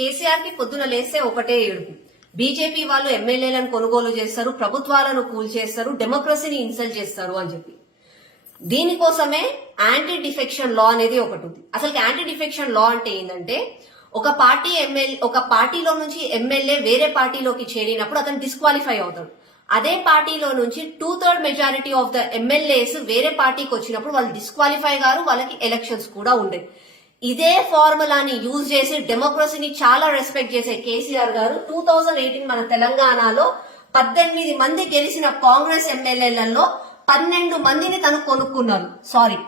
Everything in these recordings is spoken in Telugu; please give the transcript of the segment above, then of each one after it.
కేసీఆర్కి పొద్దున లేస్తే ఒకటే ఏడుపు. బీజేపీ వాళ్ళు ఎమ్మెల్యేలను కొనుగోలు చేస్తారు ప్రభుత్వాలను కూల్చేస్తారు డెమోక్రసీని ఇన్సల్ట్ చేస్తారు అని చెప్పి. దీనికోసమే యాంటీ డిఫెక్షన్ లా అనేది ఒకటి ఉంది. అసలు యాంటీ డిఫెక్షన్ లా అంటే ఏంటంటే ఒక పార్టీ ఎమ్మెల్యే ఒక పార్టీలో నుంచి ఎమ్మెల్యే వేరే పార్టీలోకి చేరినప్పుడు అతను డిస్క్వాలిఫై అవుతాడు. అదే పార్టీలో నుంచి two third majority of the MLAs వేరే పార్టీకి వచ్చినప్పుడు వాళ్ళు డిస్క్వాలిఫై గారు వాళ్ళకి ఎలక్షన్స్ కూడా ఉండేవి. ఇదే ఫార్ములాని యూజ్ చేసి డెమోక్రసీని చాలా రెస్పెక్ట్ చేసే కేసీఆర్ గారు టూ థౌజండ్ ఎయిటీన్ మన తెలంగాణలో పద్దెనిమిది మంది గెలిచిన కాంగ్రెస్ ఎమ్మెల్యేలలో పన్నెండు మందిని తను కొనుక్కున్నారు. సారీ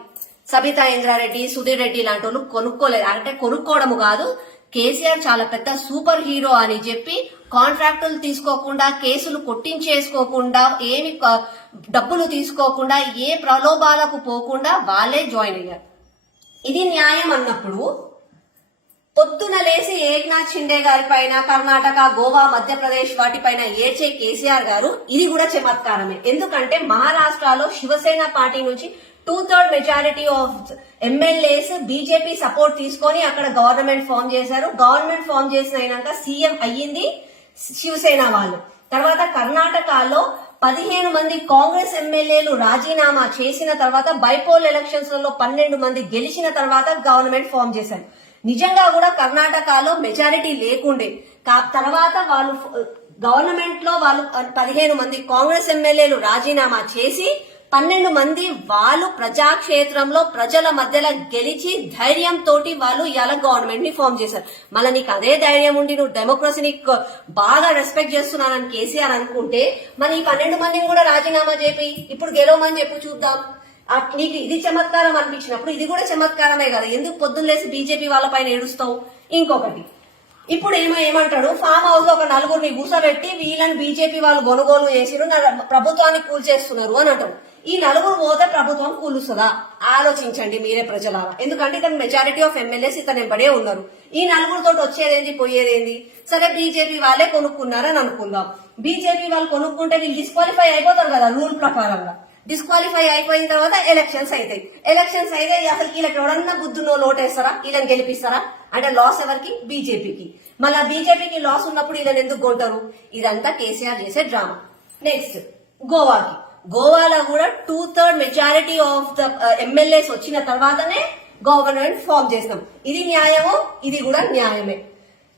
సబితా ఇంద్రారెడ్డి సుధీర్ రెడ్డి లాంటి వాళ్ళు కొనుక్కోలేదు. అంటే కొనుక్కోవడము కాదు. కేసీఆర్ చాలా పెద్ద సూపర్ హీరో అని చెప్పి కాంట్రాక్టులు తీసుకోకుండా కేసులు కొట్టించేసుకోకుండా ఏమి డబ్బులు తీసుకోకుండా ఏ ప్రలోభాలకు పోకుండా వాళ్ళే జాయిన్ అయ్యారు. ఇది న్యాయం అన్నప్పుడు పొద్దున లేసి ఏక్నాథ్ షిండే గారి పైన కర్ణాటక గోవా మధ్యప్రదేశ్ వాటిపైన ఏచే కేసీఆర్ గారు ఇది కూడా చమత్కారమే. ఎందుకంటే మహారాష్ట్రలో శివసేన పార్టీ నుంచి two third majority of MLAs BJP support తీసుకొని అక్కడ గవర్నమెంట్ ఫామ్ చేశారు. గవర్నమెంట్ ఫామ్ చేసిన అయినాక సీఎం అయ్యింది శివసేన వాళ్ళు. తర్వాత కర్ణాటకలో పదిహేను మంది కాంగ్రెస్ ఎమ్మెల్యేలు రాజీనామా చేసిన తర్వాత బైపోల్ ఎలక్షన్స్లలో పన్నెండు మంది గెలిచిన తర్వాత గవర్నమెంట్ ఫామ్ చేశారు. నిజంగా కూడా కర్ణాటకలో మెజారిటీ లేకుండే. కా- తర్వాత వాళ్ళు గవర్నమెంట్లో వాళ్ళు పదిహేను మంది కాంగ్రెస్ ఎమ్మెల్యేలు రాజీనామా చేసి పన్నెండు మంది వాళ్ళు ప్రజాక్షేత్రంలో ప్రజల మధ్యలో గెలిచి ధైర్యం తోటి వాళ్ళు ఇలా గవర్నమెంట్ని ఫామ్ చేశారు. మళ్ళీ నీకు అదే ధైర్యం ఉండి నువ్వు డెమోక్రసీని బాగా రెస్పెక్ట్ చేస్తున్నానని కేసీఆర్ అనుకుంటే మరి ఈ పన్నెండు మందిని కూడా రాజీనామా చేపి. ఇప్పుడు గెలవమని చెప్పి చూద్దాం. నీకు ఇది చమత్కారం అనిపించినప్పుడు ఇది కూడా చమత్కారమే కదా. ఎందుకు పొద్దున్న లేసి బీజేపీ వాళ్ళ పైన ఏడుస్తావు? ఇంకొకటి. ఇప్పుడు ఏమో ఏమంటాడు? ఫామ్ హౌస్లో ఒక నలుగురిని గుసబెట్టి వీళ్ళని బీజేపీ వాళ్ళు కొనుగోలు చేసిరు ప్రభుత్వాన్ని కూల్చేస్తున్నారు అని అంటారు ఈ నలుగురు పోతే ప్రభుత్వం కూలుస్తుందా? ఆలోచించండి మీరే ప్రజలారా. ఎందుకంటే ఇతను మెజారిటీ ఆఫ్ ఎమ్మెల్యేస్ ఇతను ఎంబడే ఉన్నారు. ఈ నలుగురితో వచ్చేదేంది పోయేదేంది సరే బీజేపీ వాళ్ళే కొనుక్కున్నారని అనుకుందాం. బీజేపీ వాళ్ళు కొనుక్కుంటే వీళ్ళు డిస్క్వాలిఫై అయిపోతారు కదా రూల్ ప్రకారంగా. డిస్క్వాలిఫై అయిపోయిన తర్వాత ఎలక్షన్స్ అవుతాయి ఎలక్షన్స్ అయితే అసలు వీళ్ళకి ఎవడన్నా బుద్ధులో లోటేస్తారా వీళ్ళని గెలిపిస్తారా? అంటే లాస్ ఎవరికి? బీజేపీకి మళ్ళీ బీజేపీకి లాస్ ఉన్నప్పుడు వీళ్ళని ఎందుకు కొంటారు ఇదంతా కేసీఆర్ చేసే డ్రామా నెక్స్ట్ గోవాకి. గోవాలో కూడా two third majority of the MLAs వచ్చిన తర్వాతనే గవర్నమెంట్ ఫామ్ చేసినాం ఇది న్యాయము ఇది కూడా న్యాయమే.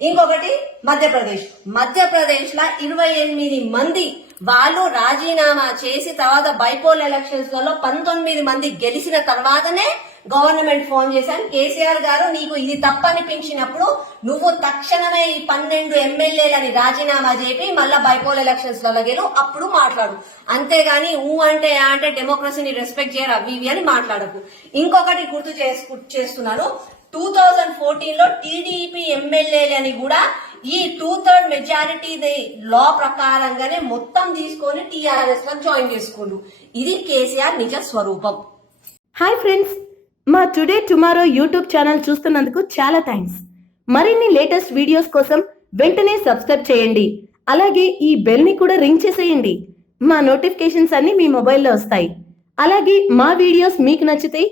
ఇంకొకటి మధ్యప్రదేశ్. మధ్యప్రదేశ్ లా ఇరవై ఎనిమిది మంది వాళ్ళు రాజీనామా చేసి తర్వాత బైపోల్ ఎలక్షన్స్లలో పంతొమ్మిది మంది గెలిచిన తర్వాతనే గవర్నమెంట్ ఫోన్ చేశాను. కేసీఆర్ గారు నీకు ఇది తప్పనిపించినప్పుడు నువ్వు తక్షణమే ఈ పన్నెండు ఎమ్మెల్యేలని రాజీనామా చేపి మళ్ళా బైపోల్ ఎలక్షన్స్లలో గెలు అప్పుడు మాట్లాడు. అంతేగాని ఊ అంటే అంటే డెమోక్రసీని రెస్పెక్ట్ చేయరు అవి ఇవి అని మాట్లాడకు. ఇంకొకటి గుర్తు చేసుకు చేస్తున్నాను. టూ థౌజండ్ ఫోర్టీన్లో టీడీపీ ఎమ్మెల్యేలని కూడా ఈ టూ థర్డ్ మెజారిటీ లా ప్రకారంగానే మొత్తం తీసుకొని టీఆర్ఎస్లో జాయిన్ చేసుకుండు. ఇది కేసీఆర్ నిజ స్వరూపం. హాయ్ ఫ్రెండ్స్ మా టుడే టుమారో యూట్యూబ్ ఛానల్ చూస్తున్నందుకు చాలా థ్యాంక్స్ మరిన్ని లేటెస్ట్ వీడియోస్ కోసం వెంటనే సబ్స్క్రైబ్ చేయండి. అలాగే ఈ బెల్ని కూడా రింగ్ చేసేయండి. మా నోటిఫికేషన్స్ అన్ని మీ మొబైల్లో వస్తాయి. అలాగే మా వీడియోస్ మీకు నచ్చితే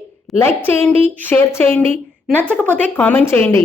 లైక్ చేయండి షేర్ చేయండి నచ్చకపోతే కామెంట్ చేయండి.